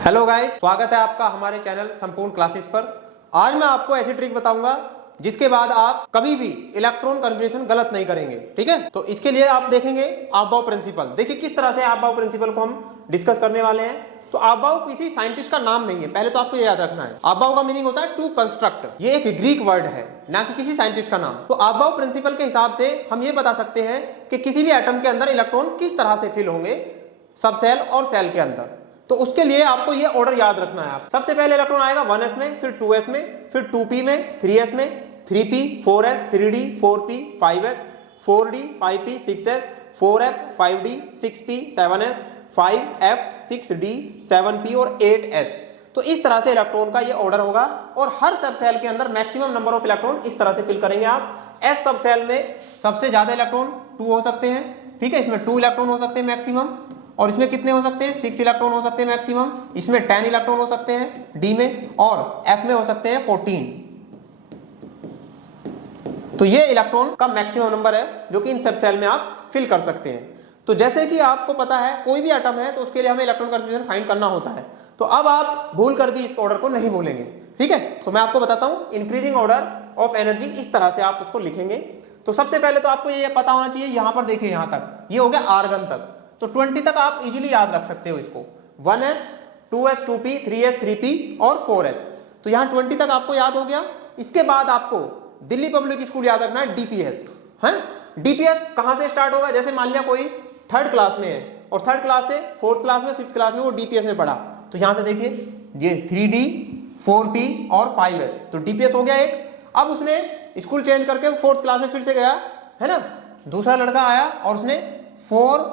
Hello guys, स्वागत है आपका हमारे चैनल संपूर्ण क्लासेस पर। आज मैं आपको ऐसी ट्रिक बताऊंगा जिसके बाद आप कभी भी इलेक्ट्रॉन कन्फिग्रेशन गलत नहीं करेंगे। ठीक है, तो इसके लिए आप देखेंगे अबाव प्रिंसिपल। देखिए किस तरह से अबाव प्रिंसिपल को हम डिस्कस करने वाले हैं। तो अबाव किसी साइंटिस्ट का नाम नहीं है, पहले तो आपको ये याद रखना है। अबाव का मीनिंग होता है टू कंस्ट्रक्ट, ये एक ग्रीक वर्ड है, ना कि किसी साइंटिस्ट का नाम। तो अबाव प्रिंसिपल के हिसाब से हम ये बता सकते हैं कि किसी भी एटम के अंदर इलेक्ट्रॉन किस तरह से फिल होंगे, सब सेल और सेल के अंदर। तो उसके लिए आपको ये ऑर्डर याद रखना है। आप सबसे पहले इलेक्ट्रॉन आएगा 1s में, फिर 2s में, फिर 2p में, 3s में, 3p, 4s, 3d, 4p, 5s, 4d, 5p, 6s, 4f, 5d, 6p, 7s, 5f, 6d, 7p और 8s। तो इस तरह से इलेक्ट्रॉन का ये ऑर्डर होगा और हर सब सेल के अंदर मैक्सिमम नंबर ऑफ इलेक्ट्रॉन इस तरह से फिल करेंगे आप। एस सब सेल में सबसे ज्यादा इलेक्ट्रॉन 2 हो सकते हैं। ठीक है, इसमें 2 इलेक्ट्रॉन हो सकते हैं मैक्सिमम। और इसमें कितने हो सकते हैं? 6 इलेक्ट्रॉन हो सकते हैं मैक्सिमम। इसमें 10 इलेक्ट्रॉन हो सकते हैं डी में, और एफ में हो सकते हैं 14। तो ये इलेक्ट्रॉन का मैक्सिमम नंबर है जो कि इन सब सेल में आप फिल कर सकते हैं। तो जैसे कि आपको पता है कोई भी एटम है तो उसके लिए हमें इलेक्ट्रॉन कन्फिग्रेशन फाइंड करना होता है। तो अब आप भूल कर भी इस ऑर्डर को नहीं भूलेंगे। ठीक है, तो मैं आपको बताता हूं इंक्रीजिंग ऑर्डर ऑफ एनर्जी, इस तरह से आप उसको लिखेंगे। तो सबसे पहले तो आपको ये पता होना चाहिए, यहां पर देखिए यहां तक ये हो गया आर्गन तक। तो 20 तक आप इजीली याद रख सकते हो इसको। 1s, 2s, 2p, 3s, 3p और 4s। तो यहां 20 तक आपको याद हो गया। इसके बाद आपको दिल्ली पब्लिक स्कूल याद रखना है, डीपीएस है। डीपीएस कहां से स्टार्ट होगा? जैसे मान लिया कोई 3rd क्लास में है और 3rd क्लास से 4th क्लास में, 5th क्लास में वो डीपीएस में पढ़ा। तो यहां से देखिए ये 3d, 4p और 5s, तो डीपीएस हो गया एक। अब उसने स्कूल चेंज करके 4th क्लास में फिर से गया, है ना। दूसरा लड़का आया और उसने 4th,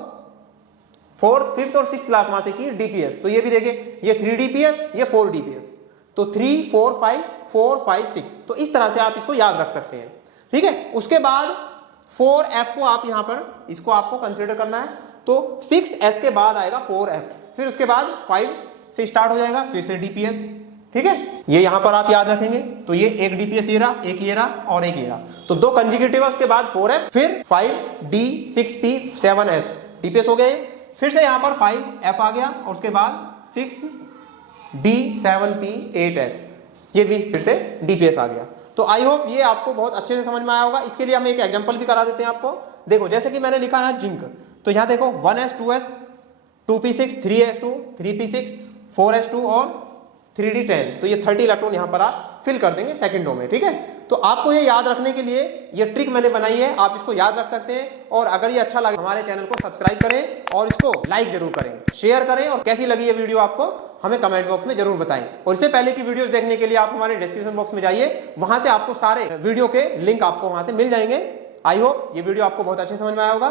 5th और 6th क्लास वहां से की डीपीएस। तो ये भी देखिए ये 3dps, ये 4dps। तो 3, 4, 5, 4, 5, 6। तो इस तरह से आप इसको याद रख सकते हैं। ठीक है, उसके बाद 4f को आप यहां पर इसको आपको कंसीडर करना है। तो 6s के बाद आएगा 4f, फिर उसके बाद 5 से स्टार्ट हो जाएगा, फिर से डीपीएस। ठीक है, ये यहां पर आप याद रखेंगे। तो ये एक डीपीएस ये रहा, एक ये रहा और एक ये रहा। तो 2 कंजिक्यूटिव है, उसके बाद 4f, फिर 5d, 6p, 7s डीपीएस हो गए। फिर से यहां पर 5f आ गया और उसके बाद 6d, 7p, 8s, ये भी फिर से डीपीएस आ गया। तो आई होप ये आपको बहुत अच्छे से समझ में आया होगा। इसके लिए हम एक एग्जांपल भी करा देते हैं आपको। देखो जैसे कि मैंने लिखा है जिंक, तो यहां देखो 1s, 2s, 2p6, 3s2, 3p6, 4s2 और 3d10। तो ये 30 इलेक्ट्रॉन यहां पर आप फिल कर देंगे सेकंडों में। ठीक है, तो आपको ये याद रखने के लिए ये ट्रिक मैंने बनाई है, आप इसको याद रख सकते हैं। और अगर ये अच्छा लगे हमारे चैनल को सब्सक्राइब करें और इसको लाइक जरूर करें, शेयर करें, और कैसी लगी ये वीडियो आपको हमें कमेंट बॉक्स में जरूर बताएं। और इससे पहले की वीडियोस देखने के लिए आप हमारे डिस्क्रिप्शन बॉक्स में जाइए, वहां से आपको सारे वीडियो के लिंक आपको वहां से मिल जाएंगे। आई होप ये वीडियो आपको बहुत अच्छे समझ में आया होगा।